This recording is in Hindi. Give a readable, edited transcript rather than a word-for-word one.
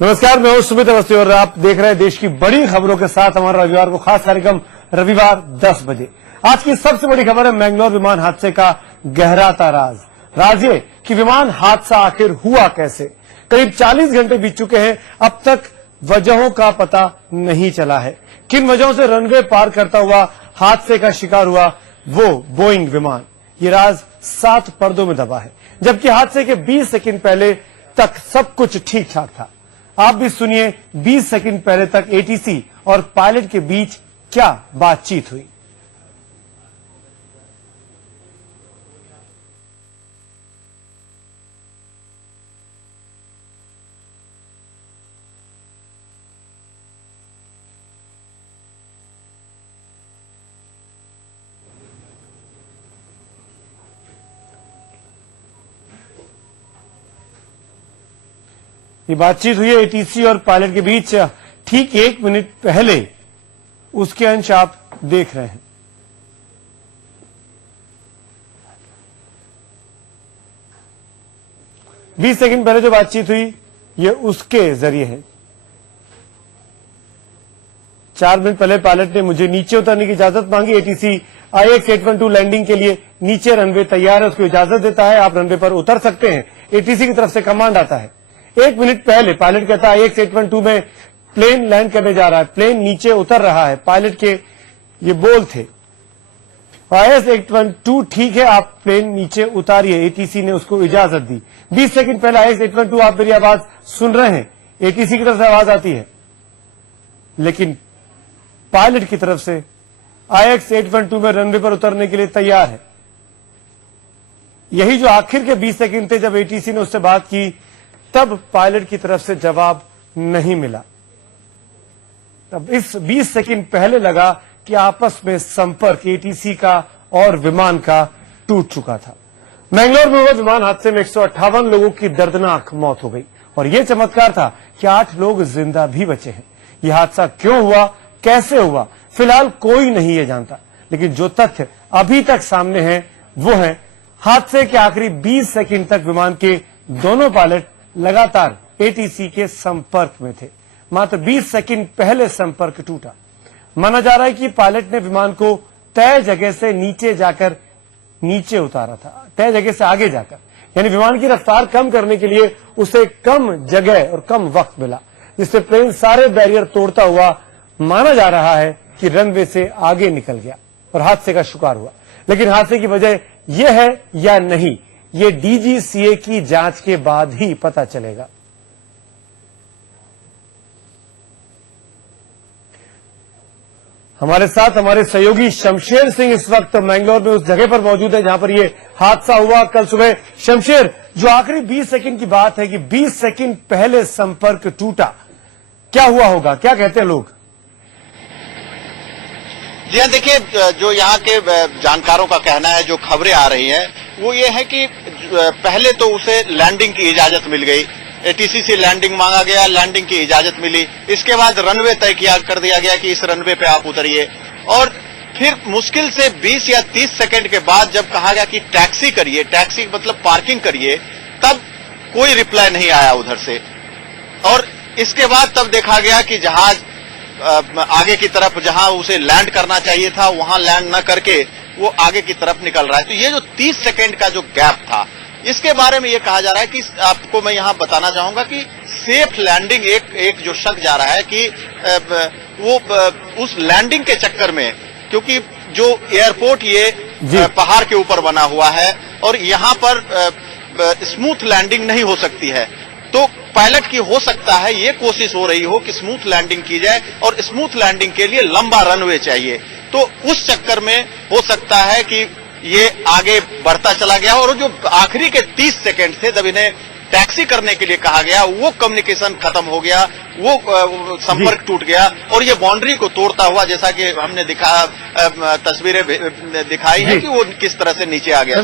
नमस्कार, मैं हूं सुमित अवस्थी और आप देख रहे हैं देश की बड़ी खबरों के साथ हमारा रविवार को खास कार्यक्रम रविवार 10 बजे। आज की सबसे बड़ी खबर है मैंगलोर विमान हादसे का गहराता राज ये कि विमान हादसा आखिर हुआ कैसे। करीब 40 घंटे बीत चुके हैं, अब तक वजहों का पता नहीं चला है। किन वजहों से रनवे पार करता हुआ हादसे का शिकार हुआ वो बोइंग विमान, ये राज 7 पर्दों में दबा है। जबकि हादसे के 20 सेकंड पहले तक सब कुछ ठीक ठाक था। आप भी सुनिए 20 सेकंड पहले तक एटीसी और पायलट के बीच क्या बातचीत हुई। ये बातचीत हुई है एटीसी और पायलट के बीच ठीक 1 मिनट पहले। उसके अंश आप देख रहे हैं। बीस सेकंड पहले जो बातचीत हुई ये उसके जरिए है। 4 मिनट पहले पायलट ने मुझे नीचे उतरने की इजाजत मांगी। एटीसी IX-812 लैंडिंग के लिए नीचे रनवे तैयार है, उसको इजाजत देता है, आप रनवे पर उतर सकते हैं। एटीसी की तरफ से कमांड आता है। 1 मिनट पहले पायलट कहता है IX-812 में प्लेन लैंड करने जा रहा है, प्लेन नीचे उतर रहा है। पायलट के ये बोल थे। IX-812 ठीक है, आप प्लेन नीचे उतारिए। एटीसी ने उसको इजाजत दी। 20 सेकंड पहले IX-812 आप मेरी आवाज सुन रहे हैं, एटीसी की तरफ से आवाज आती है, लेकिन पायलट की तरफ से IX-812 में रनवे पर उतरने के लिए तैयार है। यही जो आखिर के 20 सेकंड थे जब एटीसी ने उससे बात की, तब पायलट की तरफ से जवाब नहीं मिला। तब इस 20 सेकंड पहले लगा कि आपस में संपर्क एटीसी का और विमान का टूट चुका था। मैंगलोर में हुए विमान हादसे में 158 लोगों की दर्दनाक मौत हो गई और यह चमत्कार था कि 8 लोग जिंदा भी बचे हैं। यह हादसा क्यों हुआ, कैसे हुआ, फिलहाल कोई नहीं ये जानता, लेकिन जो तथ्य अभी तक सामने हैं वो है हादसे के आखिरी 20 सेकंड तक विमान के दोनों पायलट लगातार एटीसी के संपर्क में थे। मात्र 20 सेकंड पहले संपर्क टूटा। माना जा रहा है कि पायलट ने विमान को तय जगह से नीचे जाकर नीचे उतारा था, तय जगह से आगे जाकर, यानी विमान की रफ्तार कम करने के लिए उसे कम जगह और कम वक्त मिला, जिससे प्लेन सारे बैरियर तोड़ता हुआ माना जा रहा है कि रनवे से आगे निकल गया और हादसे का शिकार हुआ। लेकिन हादसे की वजह यह है या नहीं, ये DGCA की जांच के बाद ही पता चलेगा। हमारे साथ हमारे सहयोगी शमशेर सिंह इस वक्त मैंगलोर में उस जगह पर मौजूद है जहां पर यह हादसा हुआ कल सुबह। शमशेर, जो आखिरी 20 सेकंड की बात है कि 20 सेकंड पहले संपर्क टूटा, क्या हुआ होगा, क्या कहते हैं लोग? जी हाँ, देखिए, जो यहाँ के जानकारों का कहना है, जो खबरें आ रही हैं, वो ये है कि पहले तो उसे लैंडिंग की इजाजत मिल गई, एटीसी से लैंडिंग मांगा गया, लैंडिंग की इजाजत मिली। इसके बाद रनवे तय कर दिया गया कि इस रनवे पे आप उतरिए, और फिर मुश्किल से 20 या 30 सेकंड के बाद जब कहा गया कि टैक्सी करिए, टैक्सी मतलब पार्किंग करिए, तब कोई रिप्लाई नहीं आया उधर से। और इसके बाद तब देखा गया कि जहाज आगे की तरफ जहां उसे लैंड करना चाहिए था वहां लैंड न करके वो आगे की तरफ निकल रहा है। तो ये जो 30 सेकंड का जो गैप था, इसके बारे में ये कहा जा रहा है कि आपको मैं यहां बताना चाहूंगा कि सेफ लैंडिंग एक जो शक जा रहा है कि वो उस लैंडिंग के चक्कर में, क्योंकि जो एयरपोर्ट ये पहाड़ के ऊपर बना हुआ है और यहां पर स्मूथ लैंडिंग नहीं हो सकती है, तो पायलट की हो सकता है ये कोशिश हो रही हो कि स्मूथ लैंडिंग की जाए, और स्मूथ लैंडिंग के लिए लंबा रनवे चाहिए। तो उस चक्कर में हो सकता है कि ये आगे बढ़ता चला गया, और जो आखिरी के 30 सेकंड थे जब इन्हें टैक्सी करने के लिए कहा गया, वो कम्युनिकेशन खत्म हो गया, वो संपर्क टूट गया, और ये बाउंड्री को तोड़ता हुआ, जैसा कि हमने तस्वीरें दिखाई है कि वो किस तरह से नीचे आ गया।